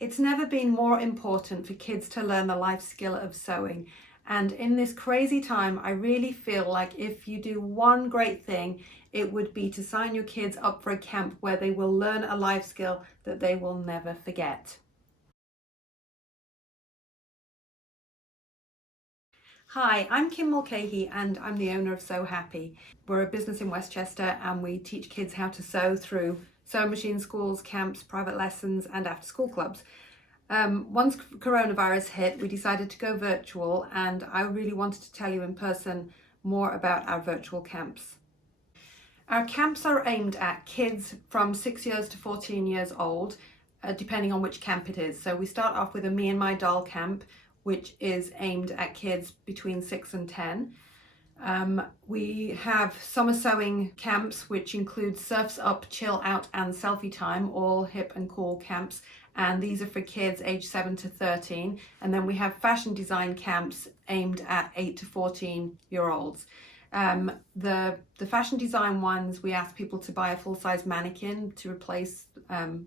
It's never been more important for kids to learn the life skill of sewing. And in this crazy time, I really feel like if you do one great thing, it would be to sign your kids up for a camp where they will learn a life skill that they will never forget. Hi, I'm Kim Mulcahy and I'm the owner of Sew Happy. We're a business in Westchester and we teach kids how to sew through sewing machine schools, camps, private lessons and after school clubs. Once coronavirus hit, we decided to go virtual, and I really wanted to tell you in person more about our virtual camps. Our camps are aimed at kids from 6 years to 14 years old, depending on which camp it is. So we start off with a Me and My Doll camp, which is aimed at kids between 6 and 10. We have summer sewing camps, which include Surfs Up, Chill Out and Selfie Time, all hip and cool camps. And these are for kids aged 7 to 13. And then we have fashion design camps aimed at 8 to 14-year-olds. The fashion design ones, we ask people to buy a full-size mannequin to replace, the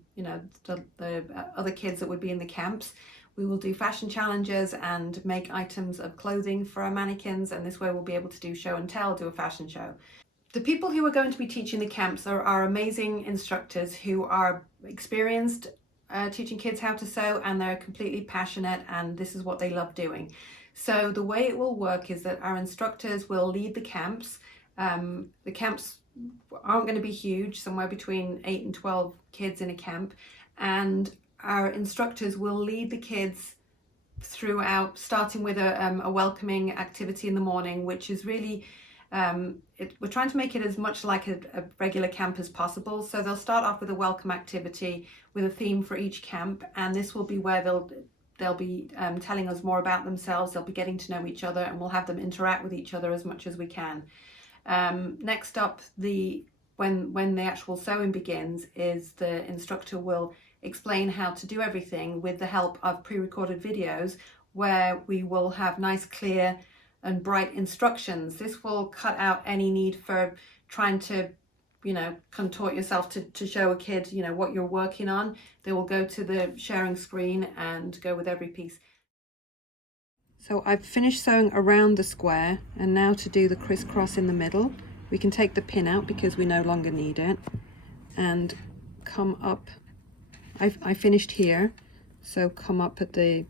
other kids that would be in the camps. We will do fashion challenges and make items of clothing for our mannequins, and this way we'll be able to do show and tell, do a fashion show. The people who are going to be teaching the camps are our amazing instructors who are experienced teaching kids how to sew, and they're completely passionate, and this is what they love doing. So the way it will work is that our instructors will lead the camps. The camps aren't going to be huge, somewhere between 8 and 12 kids in a camp, and our instructors will lead the kids throughout, starting with a welcoming activity in the morning, which is really we're trying to make it as much like a regular camp as possible. So they'll start off with a welcome activity with a theme for each camp, and this will be where they'll be telling us more about themselves. They'll be getting to know each other, and we'll have them interact with each other as much as we can. Next up, when the actual sewing begins, is the instructor will explain how to do everything with the help of pre-recorded videos, where we will have nice, clear and bright instructions. This will cut out any need for trying to, contort yourself to show a kid, what you're working on. They will go to the sharing screen and go with every piece. So I've finished sewing around the square, and now to do the crisscross in the middle, we can take the pin out because we no longer need it, and come up. I finished here, so come up at the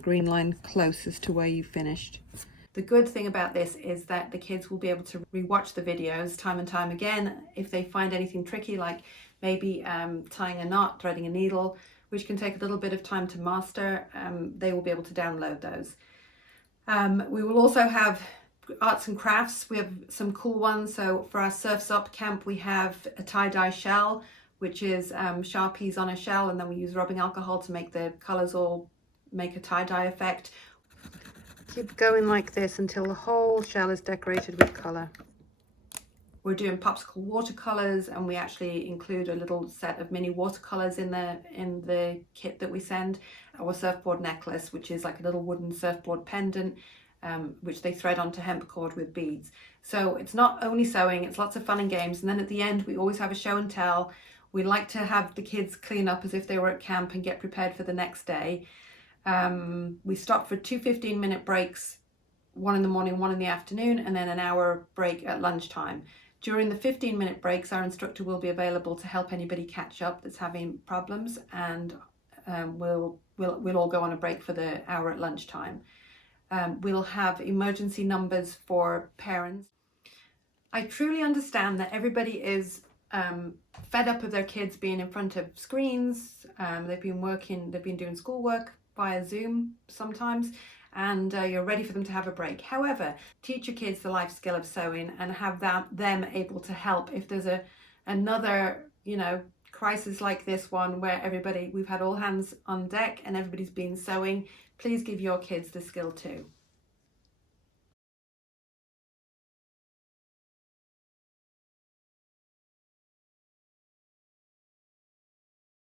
green line closest to where you finished. The good thing about this is that the kids will be able to rewatch the videos time and time again. If they find anything tricky, like maybe tying a knot, threading a needle, which can take a little bit of time to master, they will be able to download those. We will also have arts and crafts. We have some cool ones. So for our Surfs Up camp, we have a tie-dye shell, which is Sharpies on a shell, and then we use rubbing alcohol to make the colors all make a tie-dye effect. Keep going like this until the whole shell is decorated with color. We're doing popsicle watercolors, and we actually include a little set of mini watercolors in the kit that we send. Our surfboard necklace, which is like a little wooden surfboard pendant, which they thread onto hemp cord with beads. So it's not only sewing, it's lots of fun and games. And then at the end, we always have a show and tell. We like to have the kids clean up as if they were at camp and get prepared for the next day. We stop for 2 15-minute breaks, one in the morning, one in the afternoon, and then an hour break at lunchtime. During the 15-minute breaks, our instructor will be available to help anybody catch up that's having problems, and we'll all go on a break for the hour at lunchtime. We'll have emergency numbers for parents. I truly understand that everybody is fed up of their kids being in front of screens. They've been doing schoolwork via Zoom sometimes, and you're ready for them to have a break. However, teach your kids the life skill of sewing and have them able to help if there's another crisis like this one, where we've had all hands on deck and everybody's been sewing. Please give your kids the skill too.